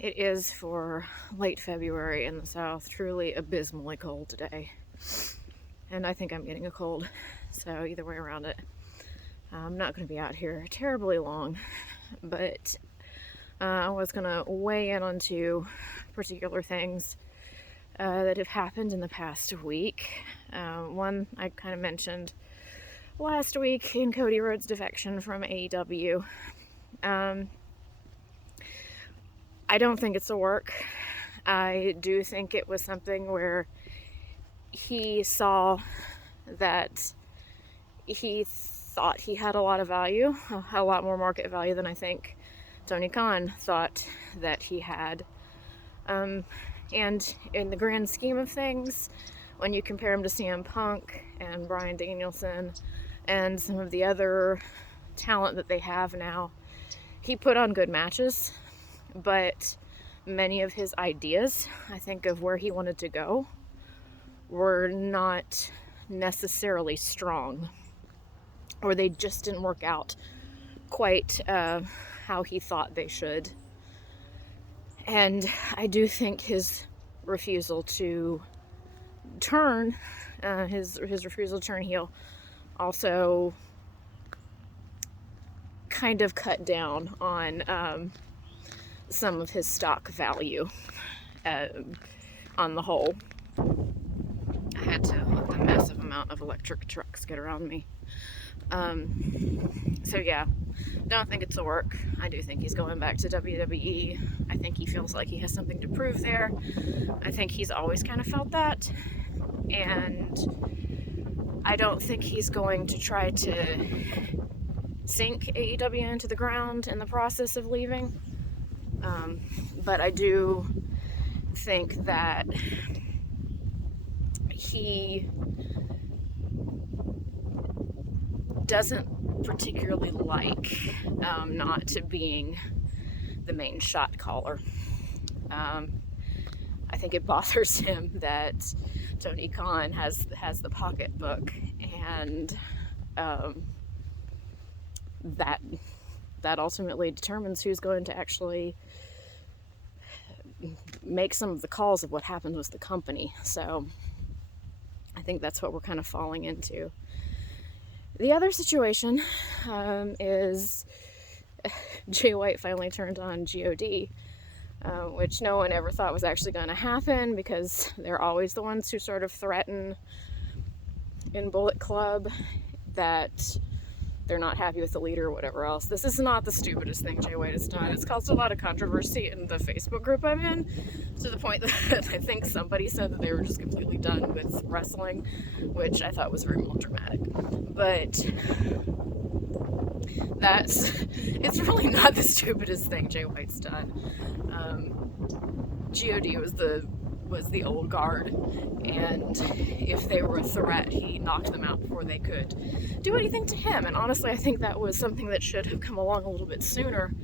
It is for late February in the South truly abysmally cold today. And I think I'm getting a cold, so either way around it. I'm not going to be out here terribly long, but I was going to weigh in on two particular things that have happened in the past week. One I kind of mentioned last week in Cody Rhodes' defection from AEW. I don't think it's a work. I do think it was something where he saw that he thought he had a lot of value, a lot more market value than I think Tony Khan thought that he had. And in the grand scheme of things, when you compare him to CM Punk and Bryan Danielson and some of the other talent that they have now, he put on good matches, but many of his ideas, I think, of where he wanted to go were not necessarily strong, or they just didn't work out quite how he thought they should. And I do think his refusal to turn, his refusal to turn heel also kind of cut down on some of his stock value on the whole. I had to let the massive amount of electric trucks get around me. So yeah, don't think it's a work. I do think he's going back to WWE. I think he feels like he has something to prove there. I think he's always kind of felt that. And I don't think he's going to try to sink AEW into the ground in the process of leaving. But I do think that he doesn't particularly like not being the main shot caller. I think it bothers him that Tony Khan has the pocketbook, and that ultimately determines who's going to actually make some of the calls of what happens with the company. So I think that's what we're kind of falling into. The other situation is Jay White finally turned on G.o.D, which no one ever thought was actually going to happen, because they're always the ones who sort of threaten in Bullet Club that they're not happy with the leader or whatever else. This is not the stupidest thing Jay White has done. It's caused a lot of controversy in the Facebook group I'm in, to the point that I think somebody said that they were just completely done with wrestling, which I thought was very melodramatic. But it's really not the stupidest thing Jay White's done. G.o.D was the old guard, and if they were a threat, he knocked them out before they could do anything to him. And honestly, I think that was something that should have come along a little bit sooner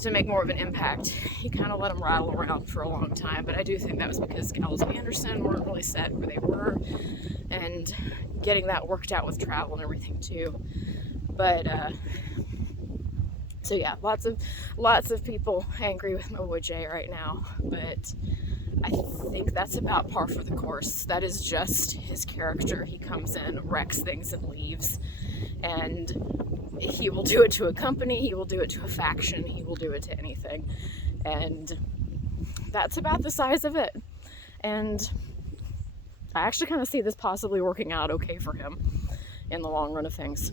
to make more of an impact. He kind of let them rattle around for a long time, but I do think that was because Gallows and Anderson weren't really set where they were, and getting that worked out with travel and everything too. But so yeah, lots of people angry with my boy Jay right now, but I think that's about par for the course. That is just his character. He comes in, wrecks things, and leaves. And he will do it to a company, he will do it to a faction, he will do it to anything. And that's about the size of it. And I actually kind of see this possibly working out okay for him in the long run of things,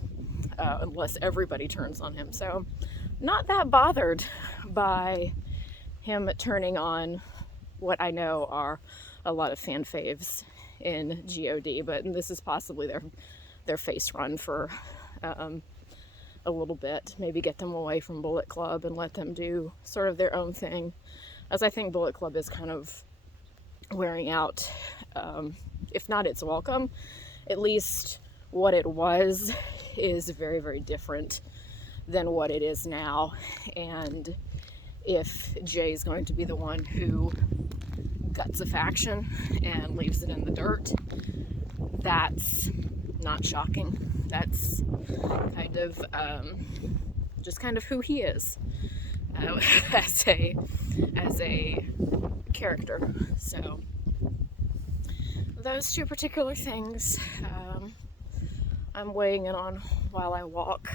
unless everybody turns on him. So, not that bothered by him turning on what I know are a lot of fan faves in G.o.D, but this is possibly their face run for a little bit. Maybe get them away from Bullet Club and let them do sort of their own thing, as I think Bullet Club is kind of wearing out. If not its welcome, at least what it was is very, very different than what it is now. And if Jay is going to be the one who guts a faction and leaves it in the dirt, that's not shocking. That's kind of just kind of who he is. as a character. So those two particular things I'm weighing in on while I walk,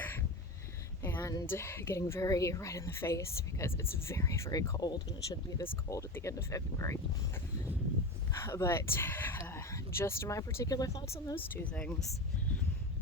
and getting very red in the face because it's very, very cold, and it shouldn't be this cold at the end of February. But just my particular thoughts on those two things.